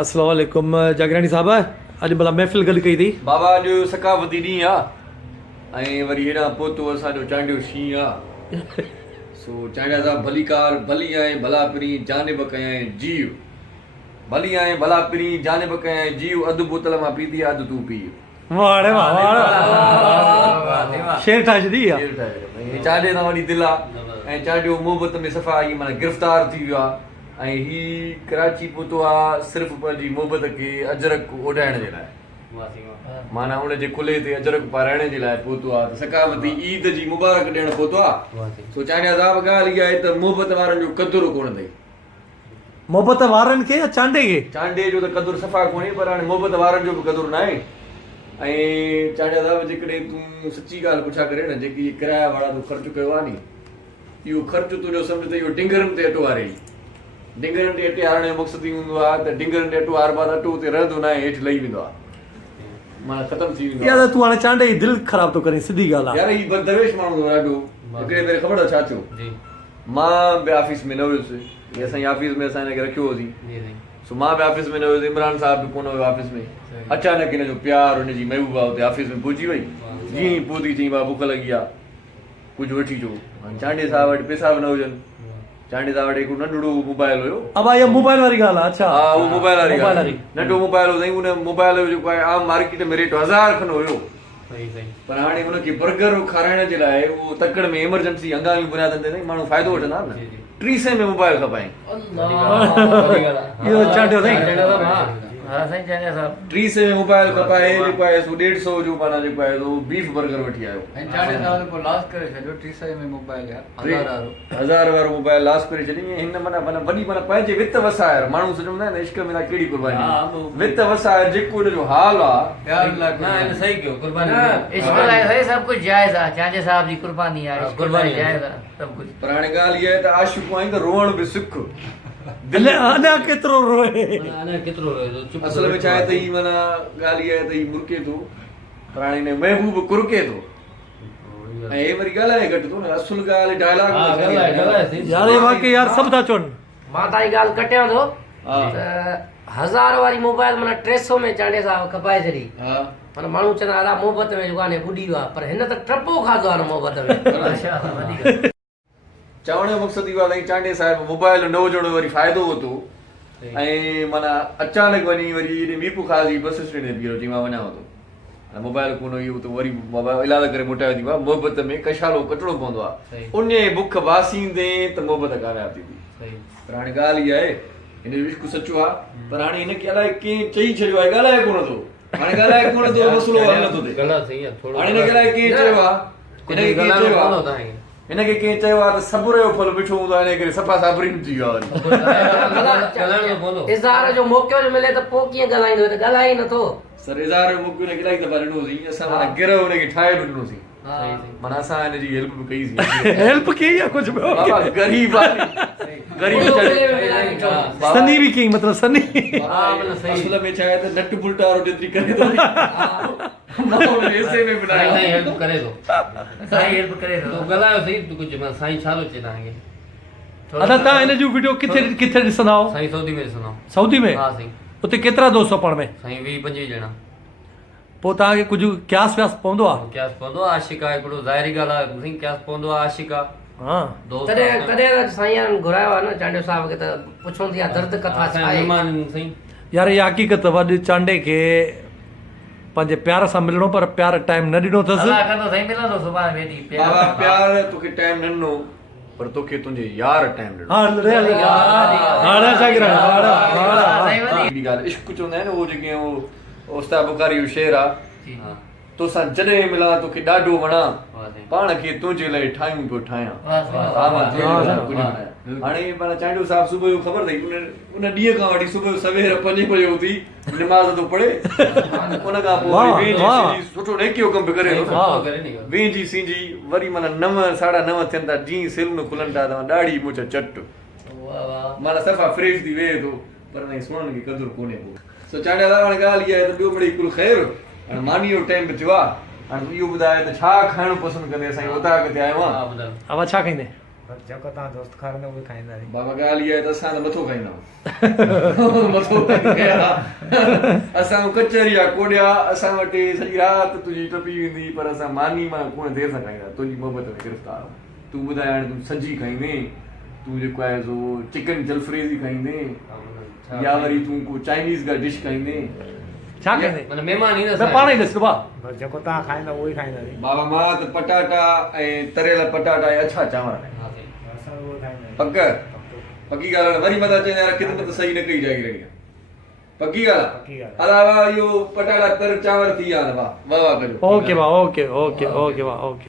अस्सलाम वालेकुम जागरानी साहब अॼु भला महफ़िल गॾु कई अथई बाबा अॼु सकाफ़ती ॾींहुं आहे ऐं वरी हेॾां पहुतो असांजो चांडियो शींहुं आहे सो चांडिया साहब भली कार भली आहे भला पिरी जानिब कयां जीव भली आहे भला पिरी जानिब कयां जीव अधु बोतल मां पीती अधु तूं पी वाह रे वाह वाह शेर ठाहे छॾी आहे चांडे सां वॾी दिलि आहे ऐं चांडियो मोहबत में सफ़ा ई माना गिरफ़्तार थी वियो आहे ऐं ही कराची पहुतो आहे सिर्फ़ु पंहिंजी मोहबत खे अजरक ओॾाइण जे लाइ माना उनजे कुल्हे ते अजरक पाराइण जे लाइ पहुतो आहे त सकाफ़ती ईद जी मुबारक ॾियण पहुतो आहे सो चांडिया साहब ॻाल्हि इहा आहे त मोहबत वारनि जो क़दुरु कोन अथई मोहबत वारनि खे या चांडे खे चांडे जो त क़दुरु सफ़ा कोन्हे पर हाणे मोहबत वारनि जो बि क़दुरु न आहे ऐं चांडिया साहब जेकॾहिं तूं सची ॻाल्हि पुछा करे न जेकी किराया वारा तूं ख़र्चु कयो आहे नी इहो ख़र्चु तुंहिंजो सम्झ त इहो डिंगरनि ते अटो वारे डिंगरनि ते अटे हारण जो मक़सदु ई हूंदो आहे त डिंगरनि ते अटो हार बाद अटो उते रहंदो न आहे हेठि लही वेंदो आहे माना ख़तमु थी वेंदो यार तूं हाणे चांडे जी दिलि ख़राबु थो करीं सिधी ॻाल्हि आहे यार ही बदवेश माण्हू ॾाढो हिकिड़े भेरे ख़बर आहे छा थियो मां बि ऑफिस में न हुयुसि हे असांजी ऑफिस में असां हिनखे रखियो होसीं सो मां बि ऑफिस में न हुयुसि इमरान साहब बि कोन हुयो ऑफिस में अचानक हिनजो प्यार हुनजी महबूबा हुते ऑफिस में पहुची वई जीअं ई पहुती चई मां बुख लॻी आहे कुझु वठी अचो चांडे साहब वटि पैसा बि न हुजनि चांडे साहब वटि हिकिड़ो नंढड़ो मोबाइल हुयो अब इहा मोबाइल वारी ॻाल्हि आहे अच्छा हा उहो मोबाइल वारी नंढो मोबाइल हो साईं उन मोबाइल जो जेको आहे आम मार्केट में रेट 1000 खनि हुयो पर हाणे हुनखे बर्गर खाराइण जे लाइ उहो तकड़ में इमरजेंसी हंगामी बुनियादनि ते माण्हू फ़ाइदो वठंदा न 300 में मोबाइल खपाए इहो चांडियो साईं 300 में मोबाइल खपाए जेको आहे सो 150 जो माना जेको आहे सो बीफ बर्गर वठी आयो ऐं चांडे साहब को लास्ट करे छॾियो 300 में मोबाइल यार 1000 वारो मोबाइल लास्ट करे छॾी हिन माना वॾी माना पंहिंजे वित वसायर माण्हू सम्झंदा आहिनि इश्क में कहिड़ी कुर्बानी वित वसायर जेको हुनजो हाल आहे यार ना इन सही कयो कुर्बानी इश्क लाइ सही सब कुछ जायज़ आहे चांडे साहब जी कुर्बानी आहे कुर्बानी जायज़ आहे सब कुछ पर हाणे ॻाल्हि इहा आहे त आशिक़ू आहीं त रोअण बि सिख अञा केतिरो रोए असल में छा आहे त ही माना ॻाल्हि इहा आहे त ही मुर्के थो पर हाणे हिन महबूब कुरके थो ऐं हे वरी ॻाल्हाए घटि थो न असुल ॻाल्हि डायलॉग यार ये वाकई यार सभु था चवनि मां तव्हांजी ॻाल्हि कटियां थो त 1000 वारी मोबाइल माना 300 में चांडे साहब खपाए छॾी माना माण्हू चवंदा अला मोहबत में जेको आहे बुॾी वियो आहे पर हिन त टपो खाधो आहे न मोहबत में चवण जो मक़सदु इहो आहे चांडे साहिब मोबाइल न हुजण वरी फ़ाइदो हो थो ऐं माना अचानक वञी वरी हेॾे मीपू खाधी बस स्टैंड ते बीहो चई मां वञां थो मोबाइल कोन हुई त वरी मोबाइल इलाज करे मोटाए थी मोहबत में कशालो कटणो पवंदो आहे उन बुख बासींदे त मोहबत कामयाबु थींदी पर हाणे ॻाल्हि इहा आहे हिन जो इश्क सचो आहे पर हाणे हिनखे अलाए कंहिं चई छॾियो आहे ॻाल्हाए कोन थो हाणे ॻाल्हाए कोन थो मसइलो हल नथो थिए हाणे हिनखे अलाए कंहिं चयो आहे हिनखे कंहिं चयो आहे हिनखे कंहिं चयो आहे त सब्र जो फल मिठो हूंदो आहे हिन करे सफ़ा साबरीन थी वियो आहे इज़हार जो मौक़ो मिले त पोइ कीअं ॻाल्हाईंदो त ॻाल्हाए ई नथो सर इज़हार जो मौक़ो इलाही दफ़ा ॾिनोसीं असां माना गिरह हुनखे ठाहे बि ॾिनोसीं माना असां हिनजी हेल्प बि कईसीं हेल्प कई आहे कुझु ग़रीब सनी भी कई मतलब सनी असल में छा आहे त नट बुल्टा वारो जेतिरी करे थो ऐसे में बनाया साईं हेल्प करे थो ॻाल्हायो सही तूं कुझु मां साईं छा थो चए तव्हांखे अच्छा तव्हां हिन जूं वीडियो किथे ॾिसंदा आहियो साईं सऊदी में ॾिसंदा सऊदी में हा साईं उते केतिरा दोस्त पाण में साईं 20-25 ॼणा पोइ तव्हांखे कुझु क्यास व्यास पवंदो आहे क्यास पवंदो आहे आशिक़ आहे हिकिड़ो ज़ाहिरी ॻाल्हि आहे साईं क्यास पवंदो आहे आशिक़ आहे हा कॾहिं कॾहिं साईं घुरायो आहे न चांडे साहब खे त पुछूं थी दर्द कथा छा आहे साईं यार इहा हक़ीक़त अॼु चांडे खे पंहिंजे प्यार सां मिलणो पर प्यार टाइम न ॾिनो अथसि साईं मिलंदो सुभाणे वेठी बाबा प्यार तोखे टाइम न ॾिनो पर तोखे तुंहिंजे यार टाइम ॾिनो इश्क चवंदा आहिनि उहो जेके उस्ताद बुखारी जो शेर आहे तोसां जॾहिं मिलां तोखे ॾाढो वणां पाण खे तुंहिंजे लाइ ठाहियूं पियो ठाहियां हाणे माना चांडू साहब सुबुह जो ख़बर अथई उन ॾींहं खां वठी सुबुह जो सवेर 5 बजे उथी निमाज़ थो पढ़े उन खां पोइ सुठो नेकीअ जो कमु बि करे थो वेंजी सिंजी वरी माना 9 9:30 थियनि था जीअं सेलून खुलनि था तव्हां ॾाढी मुछ चट माना सफ़ा फ्रेश थी वेहे थो पर हुन सुणनि खे क़दुरु कोन्हे को सो चांडे साहब हाणे ॻाल्हि इहा आहे त ॿियो मिड़ई कुल ख़ैरु हाणे मानी जो टाइम बि थियो आहे हाणे इहो ॿुधाए त छा खाइणु पसंदि कंदे असांखे उतां किथे आयो आहे छा खाईंदे जेको तव्हां दोस्त खाईंदा उहे खाईंदासीं। बाबा ॻाल्हि इहा आहे त असां त मथो खाईंदा आहियूं मथो खाईंदा असां कचहरी आहे कोॾिया असां वटि सॼी राति तुंहिंजी टपी वेंदी पर असां मानी मां कोन देरि सां खाईंदा तुंहिंजी मोहबत में गिरफ़्तार तूं ॿुधाए हाणे तूं सजी खाईंदे तूं जेको आहे सो चिकन जलफ्रेज़ी खाईंदे या वरी तूं को चाइनीज़ का डिश खाईंदे छा खाईंदे माना महिमान ईंदा त पाण ई ॾिस बा बसि जेको तव्हां खाईंदा उहो ई खाईंदासीं। बाबा मां त पटाटा ऐं तरियल पटाटा ऐं अछा चांवर असां उहो खाईंदासीं। पक पकी ॻाल्हि आहे वरी मथां चवंदा यार ख़िदमत सही न कई जागी रही पकी ॻाल्हि पकी ॻाल्हि आहे अलावा इहो पटाटा तर चांवर थी विया वाह वाह वाह कजो ओके बा ओके ओके ओके बा ओके